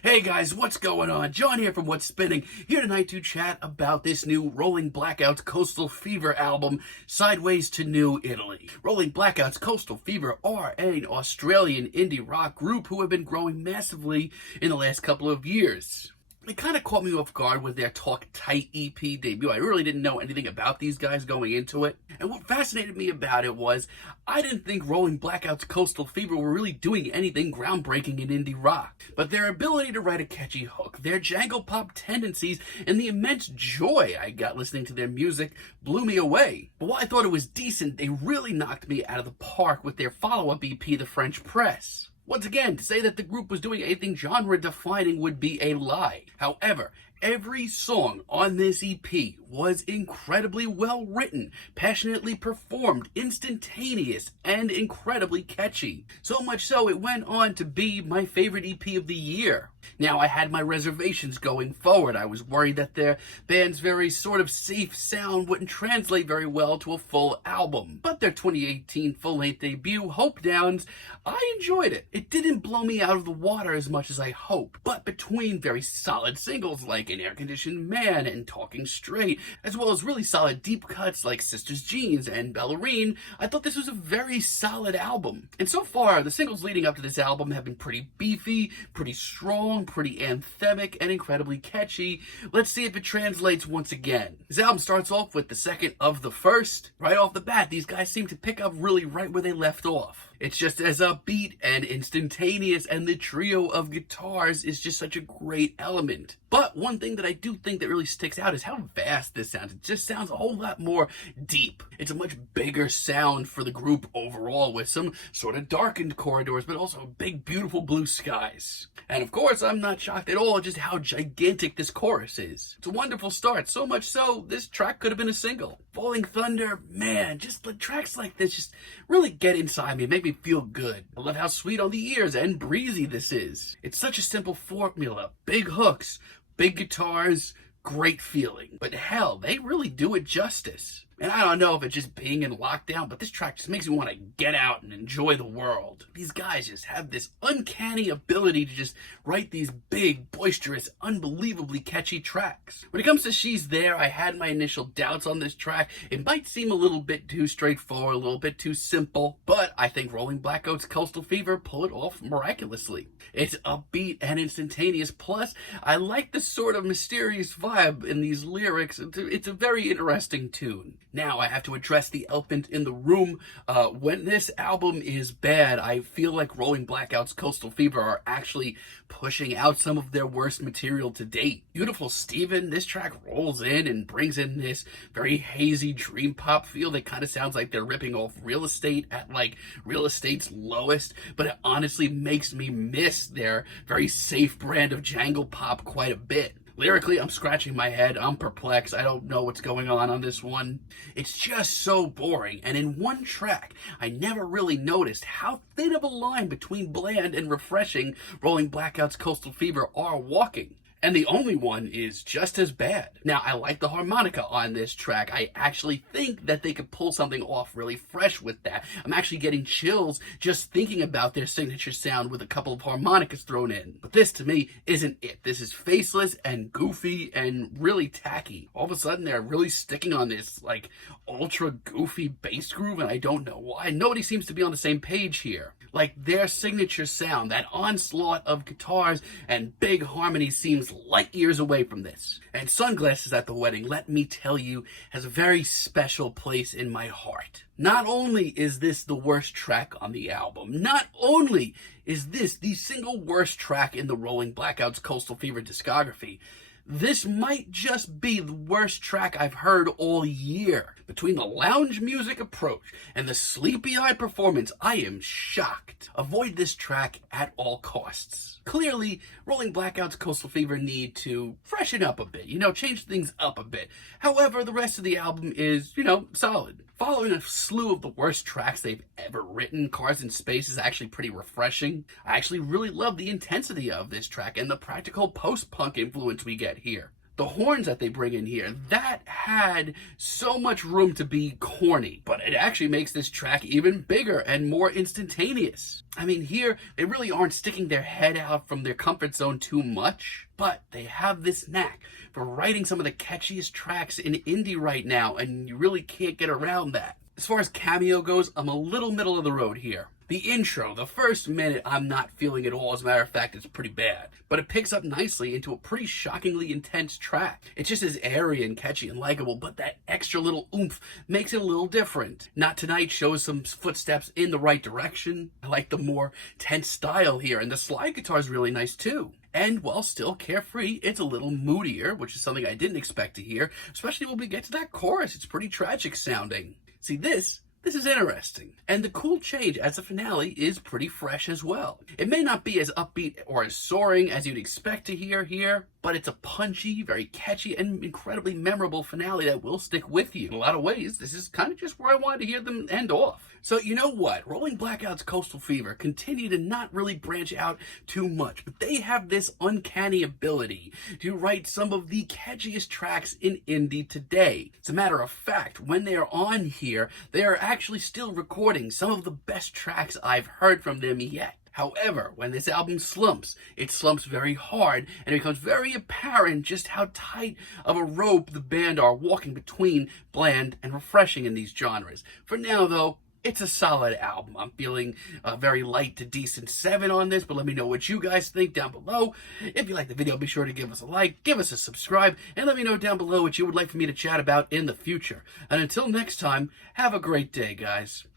Hey guys, what's going on? John here from What's Spinning, here tonight to chat about this new Rolling Blackouts Coastal Fever album, Sideways to New Italy. Rolling Blackouts Coastal Fever are an Australian indie rock group who have been growing massively in the last couple of years. It kind of caught me off guard with their Talk Tight EP debut. I really didn't know anything about these guys going into it. And what fascinated me about it was I didn't think Rolling Blackouts Coastal Fever were really doing anything groundbreaking in indie rock. But their ability to write a catchy hook, their jangle pop tendencies, and the immense joy I got listening to their music blew me away. But while I thought it was decent, they really knocked me out of the park with their follow-up EP, The French Press. Once again, to say that the group was doing anything genre-defining would be a lie. However, every song on this EP was incredibly well written, passionately performed, instantaneous, and incredibly catchy. So much so, it went on to be my favorite EP of the year. Now, I had my reservations going forward. I was worried that their band's very sort of safe sound wouldn't translate very well to a full album. But their 2018 full-length debut, Hope Downs, I enjoyed it. It didn't blow me out of the water as much as I hoped, but between very solid singles like An Air-Conditioned Man and Talking Straight, as well as really solid deep cuts like Sister's Jeans and Ballerine, I thought this was a very solid album. And so far, the singles leading up to this album have been pretty beefy, pretty strong, pretty anthemic, and incredibly catchy. Let's see if it translates once again. This album starts off with the second of the first. Right off the bat, these guys seem to pick up really right where they left off. It's just as upbeat and instantaneous, and the trio of guitars is just such a great element. But one thing that I do think that really sticks out is how vast this sounds. It just sounds a whole lot more deep. It's a much bigger sound for the group overall, with some sort of darkened corridors, but also big, beautiful blue skies. And of course, I'm not shocked at all just how gigantic this chorus is. It's a wonderful start, so much so, this track could have been a single. Falling Thunder, man, just the tracks like this just really get inside me, make me feel good. I love how sweet on the ears and breezy this is. It's such a simple formula. Big hooks, big guitars, great feeling. But hell, they really do it justice. And I don't know if it's just being in lockdown, but this track just makes me want to get out and enjoy the world. These guys just have this uncanny ability to just write these big, boisterous, unbelievably catchy tracks. When it comes to She's There, I had my initial doubts on this track. It might seem a little bit too straightforward, a little bit too simple, but I think Rolling Blackouts Coastal Fever pull it off miraculously. It's upbeat and instantaneous, plus I like the sort of mysterious vibe in these lyrics. It's a very interesting tune. Now, I have to address the elephant in the room. When this album is bad, I feel like Rolling Blackouts Coastal Fever are actually pushing out some of their worst material to date. Beautiful Steven, this track rolls in and brings in this very hazy dream pop feel that kind of sounds like they're ripping off Real Estate at like Real Estate's lowest, but it honestly makes me miss their very safe brand of jangle pop quite a bit. Lyrically, I'm scratching my head. I'm perplexed. I don't know what's going on this one. It's just so boring. And in one track, I never really noticed how thin of a line between bland and refreshing Rolling Blackouts Coastal Fever are walking. And the only one is just as bad. Now, I like the harmonica on this track. I actually think that they could pull something off really fresh with that. I'm actually getting chills just thinking about their signature sound with a couple of harmonicas thrown in. But this, to me, isn't it. This is faceless and goofy and really tacky. All of a sudden, they're really sticking on this, like, ultra goofy bass groove, and I don't know why. Nobody seems to be on the same page here. Like, their signature sound, that onslaught of guitars and big harmony seems light years away from this. And Sunglasses at the Wedding, let me tell you, has a very special place in my heart. Not only is this the worst track on the album, not only is this the single worst track in the Rolling Blackouts Coastal Fever discography, this might just be the worst track I've heard all year. Between the lounge music approach and the sleepy-eyed performance, I am shocked. Avoid this track at all costs. Clearly, Rolling Blackouts Coastal Fever need to freshen up a bit, change things up a bit. However, the rest of the album is, solid. Following a slew of the worst tracks they've ever written, Cars in Space is actually pretty refreshing. I actually really love the intensity of this track and the practical post-punk influence we get here. The horns that they bring in here, that had so much room to be corny, but it actually makes this track even bigger and more instantaneous. I mean, here, they really aren't sticking their head out from their comfort zone too much, but they have this knack for writing some of the catchiest tracks in indie right now, and you really can't get around that. As far as cameo goes, I'm a little middle of the road here. The intro, the first minute, I'm not feeling at all. As a matter of fact, it's pretty bad. But it picks up nicely into a pretty shockingly intense track. It's just as airy and catchy and likable, but that extra little oomph makes it a little different. Not Tonight shows some footsteps in the right direction. I like the more tense style here, and the slide guitar is really nice too. And while still carefree, it's a little moodier, which is something I didn't expect to hear, especially when we get to that chorus. It's pretty tragic sounding. See, this is interesting. And the cool change as a finale is pretty fresh as well. It may not be as upbeat or as soaring as you'd expect to hear here, but it's a punchy, very catchy, and incredibly memorable finale that will stick with you. In a lot of ways, this is kind of just where I wanted to hear them end off. So you know what? Rolling Blackouts Coastal Fever continue to not really branch out too much, but they have this uncanny ability to write some of the catchiest tracks in indie today. As a matter of fact, when they're on here, they are actually still recording some of the best tracks I've heard from them yet. However, when this album slumps, it slumps very hard, and it becomes very apparent just how tight of a rope the band are walking between bland and refreshing in these genres. For now, though, it's a solid album. I'm feeling a very light to decent 7 on this, but let me know what you guys think down below. If you like the video, be sure to give us a like, give us a subscribe, and let me know down below what you would like for me to chat about in the future. And until next time, have a great day, guys.